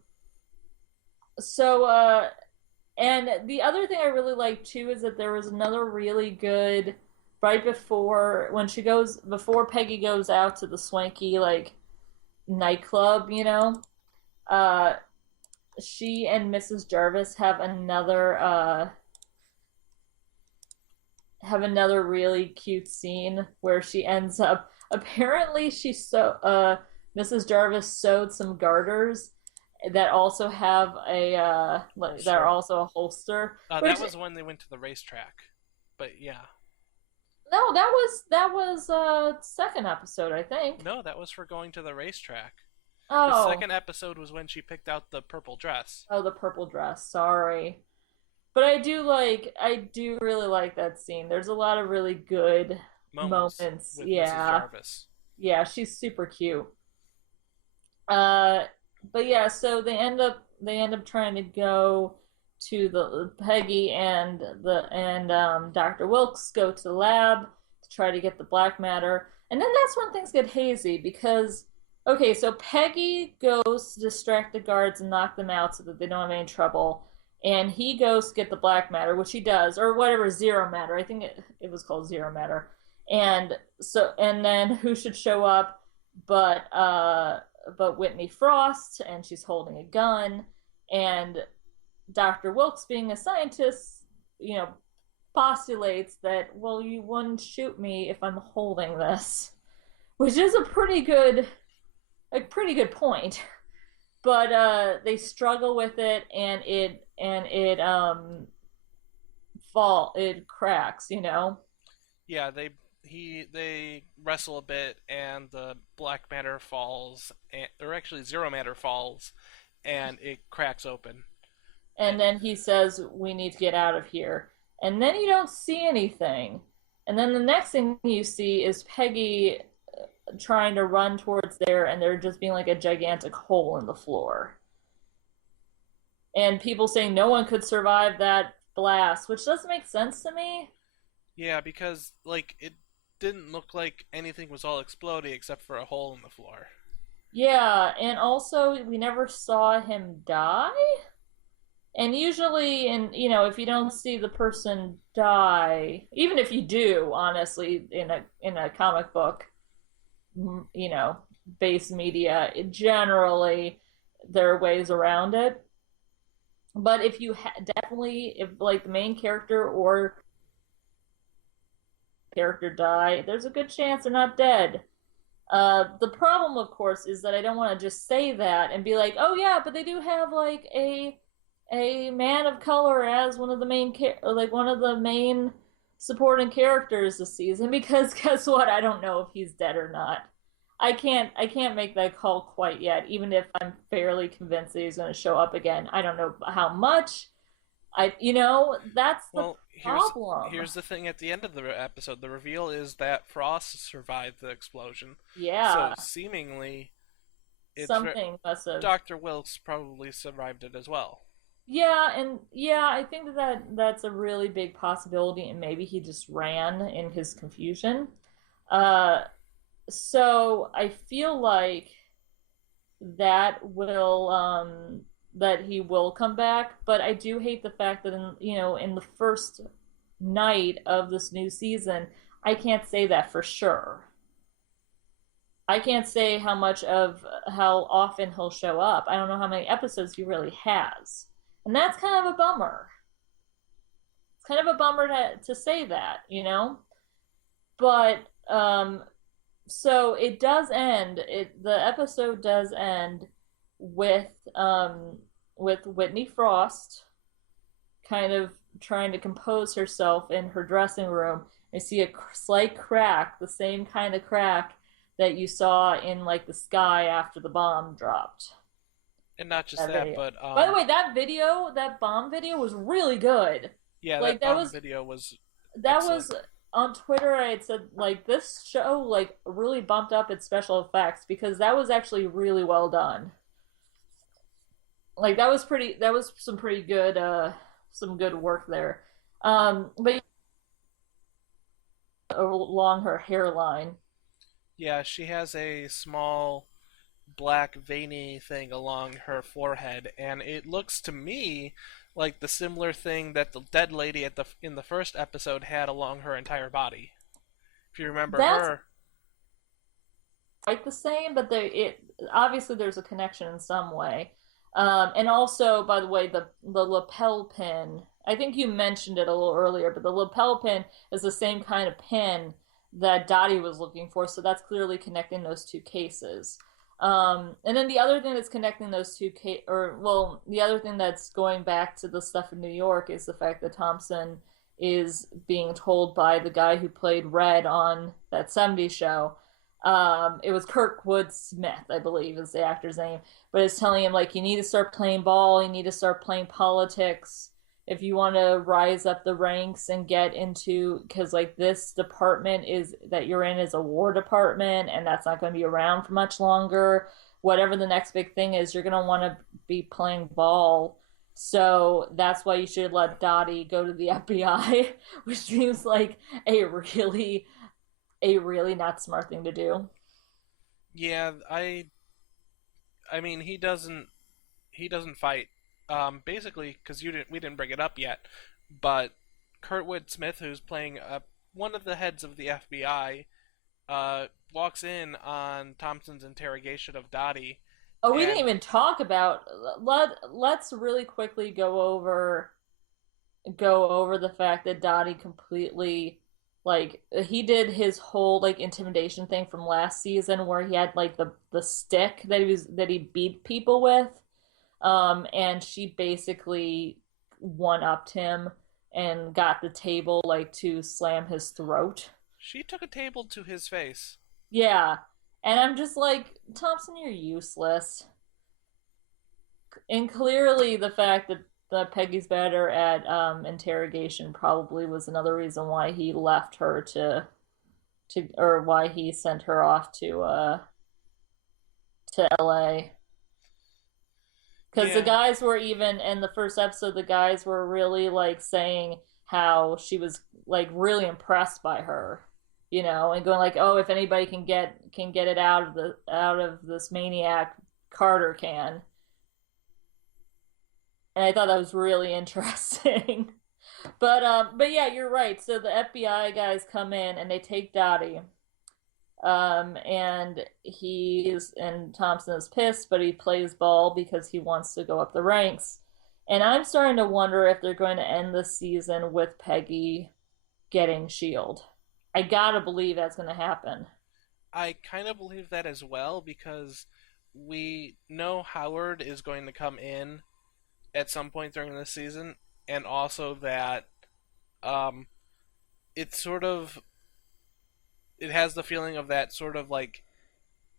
so and the other thing I really like too is that there was another really good right before when she goes before Peggy goes out to the swanky like nightclub, uh she and Mrs. Jarvis have another really cute scene where she ends up apparently Mrs. Jarvis sewed some garters that also have that are Sure. also a holster. That Which was when they went to the racetrack. But yeah. no, that was second episode, I think. No, that was for going to the racetrack. The Oh, second episode was when she picked out the purple dress. oh, the purple dress. Sorry, but I do really like that scene. There's a lot of really good Moments moments. with Mrs. Yeah, Jarvis. yeah, she's super cute. Uh, but yeah, so they end up trying to go to the Peggy and Dr. Wilkes go to the lab to try to get the black matter, and then that's when things get hazy because okay, so Peggy goes to distract the guards and knock them out so that they don't have any trouble, and he goes to get the black matter, which he does, or whatever zero matter. I think it was called zero matter, and then who should show up but Whitney Frost, and she's holding a gun, and Dr. Wilkes, being a scientist, you know, postulates that, well, you wouldn't shoot me if I'm holding this, which is a pretty good point. But they struggle with it, and it cracks. Yeah, they wrestle a bit, and the black matter falls, or actually zero matter falls, and it cracks open. And then he says, we need to get out of here. And then you don't see anything. And then the next thing you see is Peggy trying to run towards there, and there just being like a gigantic hole in the floor. And people saying no one could survive that blast, which doesn't make sense to me. Yeah, because like it didn't look like anything was all exploding except for a hole in the floor. Yeah, and also we never saw him die. And usually, if you don't see the person die, even if you do, honestly, in a comic book, you know, based media, generally there are ways around it. But if you definitely, if like the main character or character die, there's a good chance they're not dead. The problem, of course, is that I don't want to just say that and be like, oh yeah, but they do have like a man of color as one of the main supporting characters this season because guess what? I don't know if he's dead or not. I can't make that call quite yet, even if I'm fairly convinced that he's going to show up again. I don't know how much. That's the Well, problem. here's the thing at the end of the episode. The reveal is that Frost survived the explosion. So Yeah, seemingly something must have. Dr. Wilkes probably survived it as well. Yeah, and yeah, I think that's a really big possibility, and maybe he just ran in his confusion. Uh, so I feel like that he will come back, but I do hate the fact that in the first night of this new season, I can't say that for sure. I can't say how often he'll show up. I don't know how many episodes he really has. And that's kind of a bummer. It's kind of a bummer to say that, you know? But so it does end. The episode does end with Whitney Frost kind of trying to compose herself in her dressing room. I see a slight crack, the same kind of crack that you saw in like the sky after the bomb dropped. And not just That that, video. but By the way, that bomb video was really good. yeah, Like that bomb video was that excellent. was on Twitter. I had said like this show like really bumped up its special effects because that was actually really well done. Like that was pretty. That was some pretty good. Some good work there. But along her hairline. Yeah, she has a small black veiny thing along her forehead, and it looks to me like the similar thing that the dead lady at the in the first episode had along her entire body. If you remember That's her, quite the same, but it obviously there's a connection in some way. And also, by the way, the lapel pin. I think you mentioned it a little earlier, but the lapel pin is the same kind of pin that Dottie was looking for, so that's clearly connecting those two cases. And then the other thing that's connecting those or well, the other thing that's going back to the stuff in New York is the fact that Thompson is being told by the guy who played Red on that '70s show. It was Kirkwood Smith, I believe, is the actor's name, but it's telling him like you need to start playing ball, you need to start playing politics if you want to rise up the ranks and get into because like this department is that you're in is a war department and that's not going to be around for much longer. Whatever the next big thing is, you're going to want to be playing ball. So that's why you should let Dottie go to the FBI, which seems like a really not smart thing to do. yeah, I mean he doesn't fight. Basically, because we didn't bring it up yet, but Kurtwood Smith, who's playing one of the heads of the FBI, walks in on Thompson's interrogation of Dottie, Oh, we didn't and even talk about let's really quickly go over the fact that Dottie completely like he did his whole like intimidation thing from last season where he had like the stick that he beat people with. And she basically one upped him and got the table like to slam his throat. she took a table to his face. Yeah. And I'm just like, Thompson, you're useless. And clearly the fact that Peggy's better at interrogation probably was another reason why he left her or why he sent her off to LA. Because the Yeah, guys were even in the first episode, the guys were really like saying how she was like really impressed by her, and going like, oh, if anybody can get it out of this maniac, Carter can. And I thought that was really interesting. But yeah, you're right. So the FBI guys come in and they take Dottie. And Thompson is pissed, but he plays ball because he wants to go up the ranks. And I'm starting to wonder if they're going to end the season with Peggy getting Shield. I gotta believe that's going to happen. I kind of believe that as well because we know Howard is going to come in at some point during this season, and also that um, it's sort of it has the feeling of that sort of like,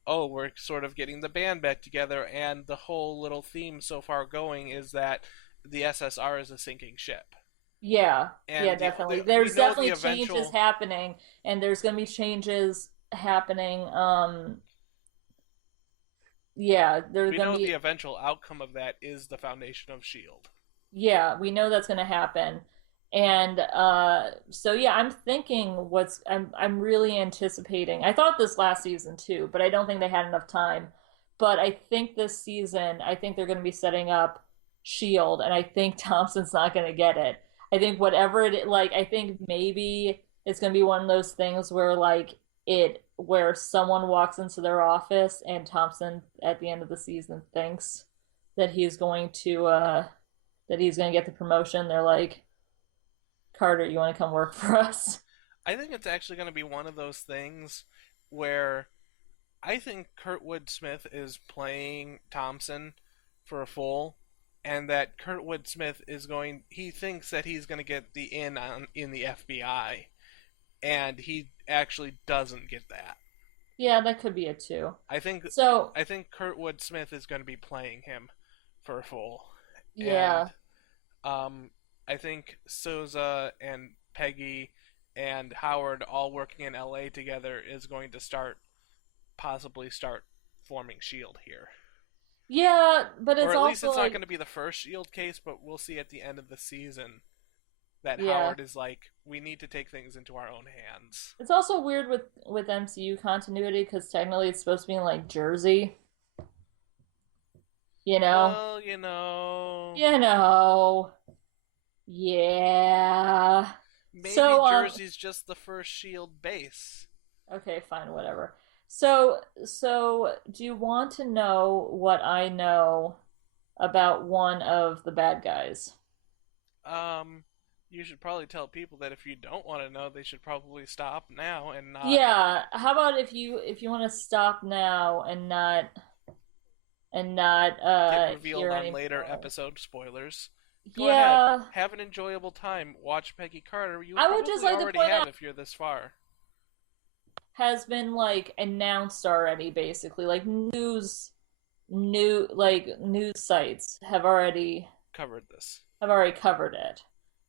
oh, we're sort of getting the band back together, and the whole little theme so far going is that the SSR is a sinking ship, Yeah, yeah, and definitely. we There's know the definitely changes eventual happening, and there's going to be changes happening. Yeah, there's we going to know the be eventual outcome of that is the foundation of Shield. Yeah, we know that's going to happen. And so yeah, I'm thinking I'm really anticipating. I thought this last season too, but I don't think they had enough time. But I think this season, I think they're going to be setting up Shield, and I think Thompson's not going to get it. I think whatever it like, I think maybe it's gonna be one of those things where like where someone walks into their office and Thompson at the end of the season thinks that he's going to get the promotion. They're like, Carter, you want to come work for us? I think it's actually going to be one of those things where I think Kurtwood Smith is playing Thompson for a fool, and that Kurtwood Smith is going. He thinks that he's going to get the in the FBI, and he actually doesn't get that. Yeah, that could be it too. I think So, I think Kurtwood Smith is going to be playing him for a fool, and yeah. I think Souza and Peggy and Howard all working in LA together is going to possibly start forming Shield here. Yeah, but Or it's at least also it's not like going to be the first Shield case, but we'll see at the end of the season that yeah. Howard is like, we need to take things into our own hands. It's also weird with MCU continuity because technically it's supposed to be in like Jersey, you know? Well, You know. Yeah. maybe So Jersey's just the first Shield base. okay, fine, whatever. So do you want to know what I know about one of the bad guys? Um, you should probably tell people that if you don't want to know, they should probably stop now and not Yeah, how about if you want to stop now and not get revealed hear on later anymore? episode spoilers. Go ahead. Yeah, Have an enjoyable time. Watch Peggy Carter. You I would just probably like to already point have out if you're this far. has been like announced already basically. Like news sites Covered this. have already covered it.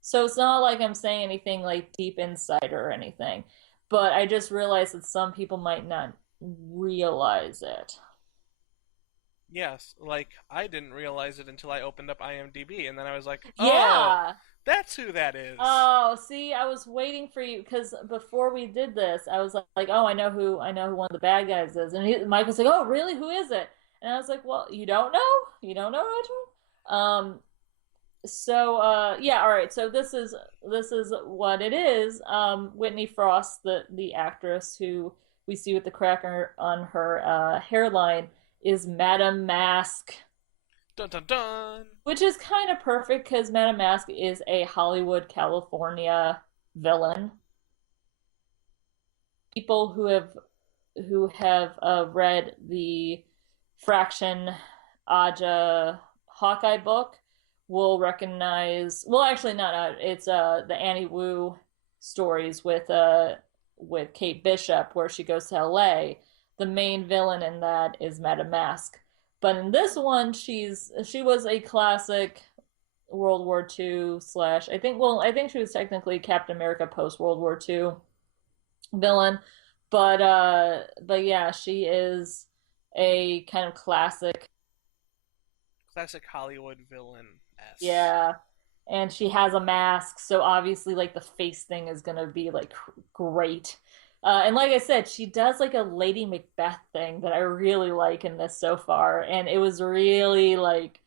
So it's not like I'm saying anything like deep insider or anything. But I just realized that some people might not realize it. Yes, like I didn't realize it until I opened up IMDb, and then I was like, "Oh, Yeah. that's who that is." Oh, see, I was waiting for you because before we did this, I was like, oh, I know who one of the bad guys is, and Mike was like, oh, really? Who is it? And I was like, well, you don't know? You don't know, Edwin? Yeah, all right. So this is what it is. Whitney Frost, the actress who we see with the cracker on her hairline, is Madame Mask, Dun dun dun. which is kind of perfect because Madame Mask is a Hollywood, California villain. People who have read the Fraction Aja Hawkeye book will recognize. Well, actually, not it's the Annie Wu stories with Kate Bishop, where she goes to L.A. The main villain in that is Madame Mask, but in this one, she was a classic World War II slash. I think she was technically Captain America post World War II villain, but yeah, she is a kind of classic. Classic Hollywood villain s. Yeah, and she has a mask, so obviously like the face thing is gonna be like great. And like I said, she does like a Lady Macbeth thing that I really like in this so far, and it was really like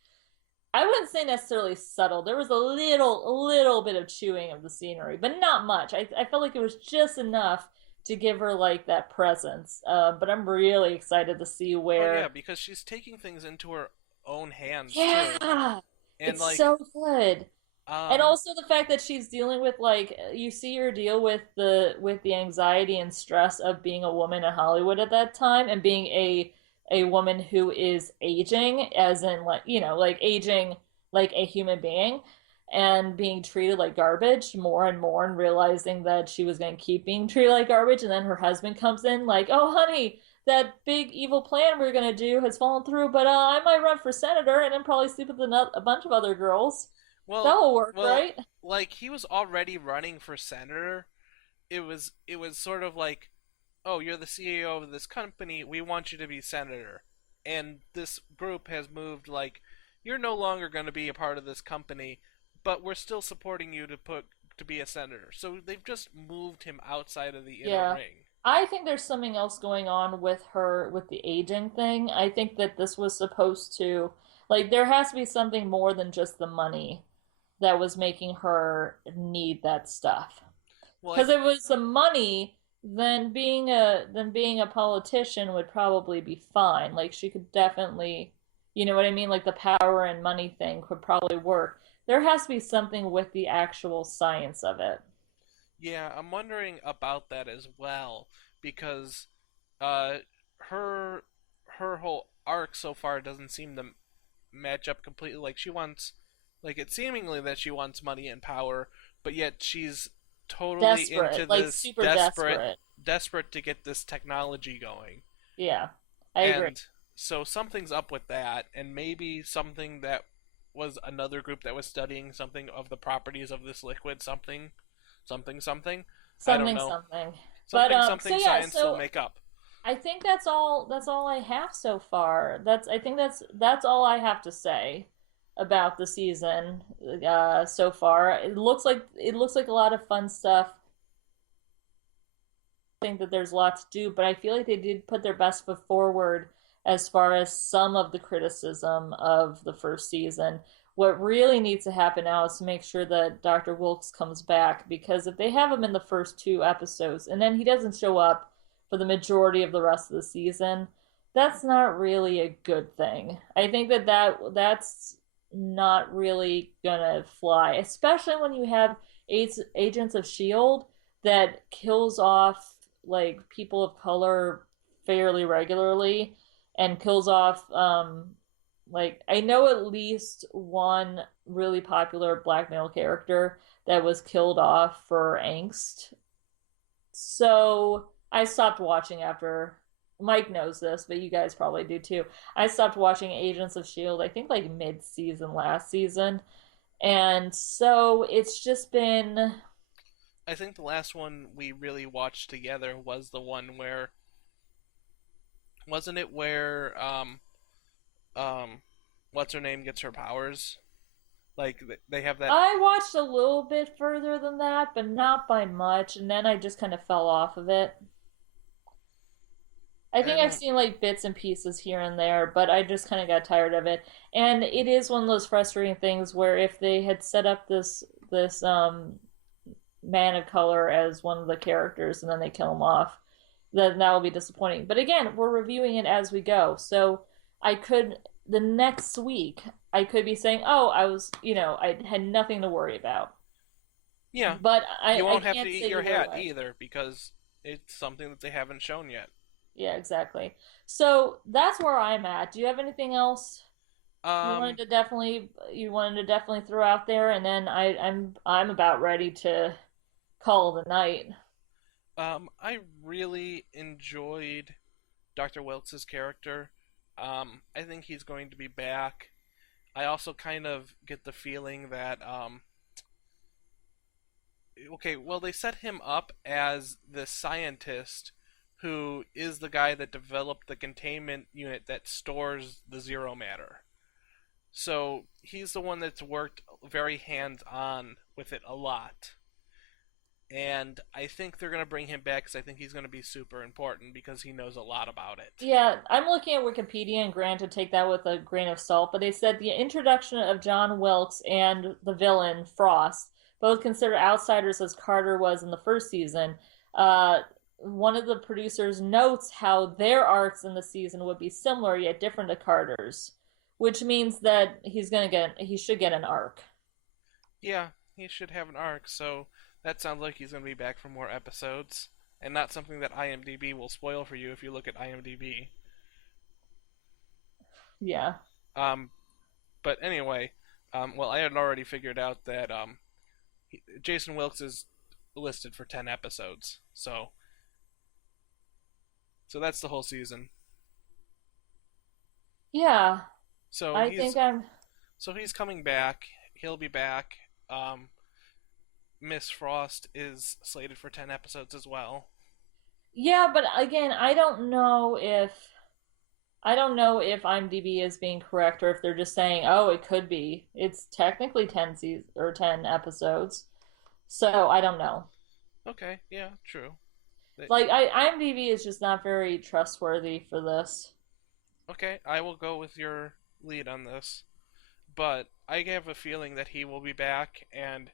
I wouldn't say necessarily subtle. There was a little bit of chewing of the scenery, but not much. I felt like it was just enough to give her like that presence. But I'm really excited to see Well, yeah, where. because she's taking things into her own hands too, Yeah, and it's like, so good. And um, also the fact that she's dealing with like you see her deal with the anxiety and stress of being a woman in Hollywood at that time and being a woman who is aging as in like like aging like a human being and being treated like garbage more and more and realizing that she was going to keep being treated like garbage and then her husband comes in like, "Oh honey, that big evil plan we are going to do has fallen through, but I might run for senator and then probably sleep with a bunch of other girls." That well, will work, well, right? like he was already running for senator. It was sort of like, oh, you're the CEO of this company. We want you to be senator, and this group has moved like, you're no longer going to be a part of this company, but we're still supporting you to be a senator. So they've just moved him outside of the inner Yeah. ring. I think there's something else going on with her with the aging thing. I think that this was supposed to like there has to be something more than just the money that was making her need that stuff. Well, Because if it was the money, then being a politician would probably be fine. Like she could definitely, you know what I mean? Like the power and money thing could probably work. There has to be something with the actual science of it. yeah, I'm wondering about that as well because uh, her her whole arc so far doesn't seem to match up completely. Like she wants, like it's seemingly that she wants money and power, but yet she's totally into Desperate, like this super desperate. desperate to get this technology going. Yeah, I agree. And so something's up with that, and maybe something that was another group that was studying something of the properties of this liquid, something. I don't Something, know. something. But so Something yeah, science will so make up. I think that's all I have so far. I think that's all I have to say about the season so far. It looks like a lot of fun stuff. I think that there's lots to do, but I feel like they did put their best foot forward as far as some of the criticism of the first season. What really needs to happen now is to make sure that Dr. Wilkes comes back because if they have him in the first two episodes and then he doesn't show up for the majority of the rest of the season, that's not really a good thing. I think that's not really gonna fly, especially when you have agents of Shield that kills off like people of color fairly regularly and kills off like I know at least one really popular black male character that was killed off for angst. So I stopped watching after Mike knows this, but you guys probably do too. I stopped watching Agents of Shield, I think like mid-season last season. And so it's just been I think the last one we really watched together was the one where wasn't it where um what's her name gets her powers? Like they have that. I watched a little bit further than that, but not by much, and then I just kind of fell off of it. I I think I've don't. seen like bits and pieces here and there, but I just kind of got tired of it. And it is one of those frustrating things where if they had set up this man of color as one of the characters and then they kill him off, then that will be disappointing. But again, we're reviewing it as we go. So I could the next week I could be saying, "Oh, I had nothing to worry about." Yeah, But you I won't have to can't eat say your either hat way. either because it's something that they haven't shown yet. Yeah, exactly. So that's where I'm at. Do you have anything else Um, you wanted to definitely throw out there? And then I'm about ready to call the night. I really enjoyed Dr. Wilkes's character. I think he's going to be back. I also kind of get the feeling that okay, well they set him up as the scientist who is the guy that developed the containment unit that stores the zero matter. So he's the one that's worked very hands on with it a lot. And I think they're going to bring him back because I think he's going to be super important because he knows a lot about it. Yeah, I'm looking at Wikipedia and granted take that with a grain of salt, but they said the introduction of John Wilkes and the villain Frost, both considered outsiders as Carter was in the first season. One of the producers notes how their arcs in the season would be similar yet different to Carter's, which means that he should get an arc. Yeah, he should have an arc, so that sounds like he's going to be back for more episodes. And not something that IMDb will spoil for you if you look at IMDb. Yeah. Um, but anyway, well, I had already figured out that Jason Wilkes is listed for 10 episodes. So that's the whole season. Yeah. So I think he's I'm so he's coming back. He'll be back. Miss Frost is slated for 10 episodes as well. Yeah, but again, I don't know if IMDb is being correct or if they're just saying, "Oh, it could be." It's technically 10 seasons or 10 episodes. So, I don't know. Okay, yeah, true. Like IMDb is just not very trustworthy for this. Okay, I will go with your lead on this. but I have a feeling that he will be back, and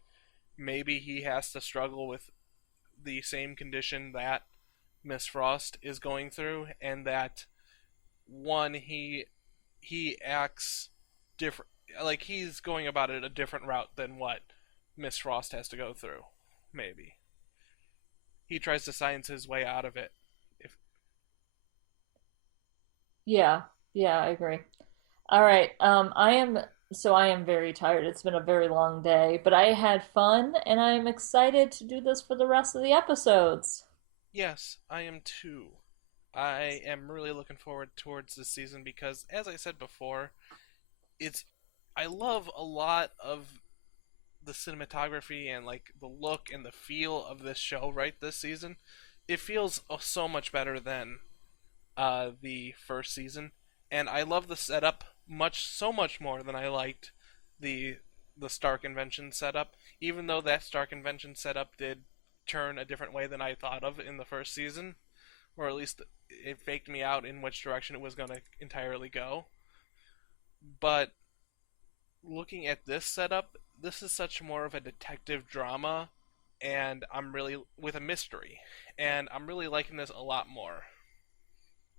maybe he has to struggle with the same condition that Miss Frost is going through, and that one he acts different, like he's going about it a different route than what Miss Frost has to go through. Maybe he tries to science his way out of it. If Yeah, yeah, I agree. All right. I am very tired. It's been a very long day, but I had fun and I'm excited to do this for the rest of the episodes. Yes, I am too. I am really looking forward towards this season because, as I said before, it's I love a lot of the cinematography and like the look and the feel of this show right this season. It feels so much better than the first season, and I love the setup so much more than I liked the the Stark Invention setup. Even though that Stark Invention setup did turn a different way than I thought of in the first season, or at least it faked me out in which direction it was going to entirely go. But looking at this setup, this is such more of a detective drama, and I'm really with a mystery, and I'm really liking this a lot more.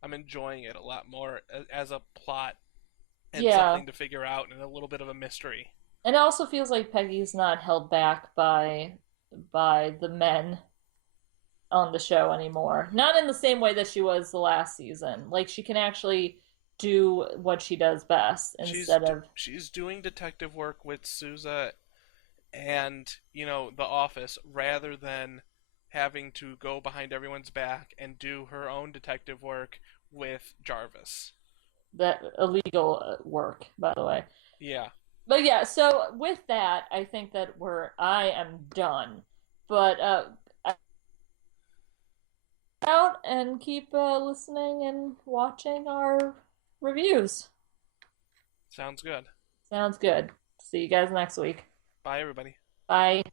I'm enjoying it a lot more as a plot and Yeah. something to figure out and a little bit of a mystery. And it also feels like Peggy's not held back by the men on the show anymore. Not in the same way that she was the last season. Like she can actually do what she does best instead of She's doing detective work with Sousa and the office rather than having to go behind everyone's back and do her own detective work with Jarvis. that illegal work, by the way. Yeah, But yeah, so with that, I think that I am done. But out and keep listening and watching our reviews. sounds good. Sounds good. See you guys next week. Bye, everybody. Bye.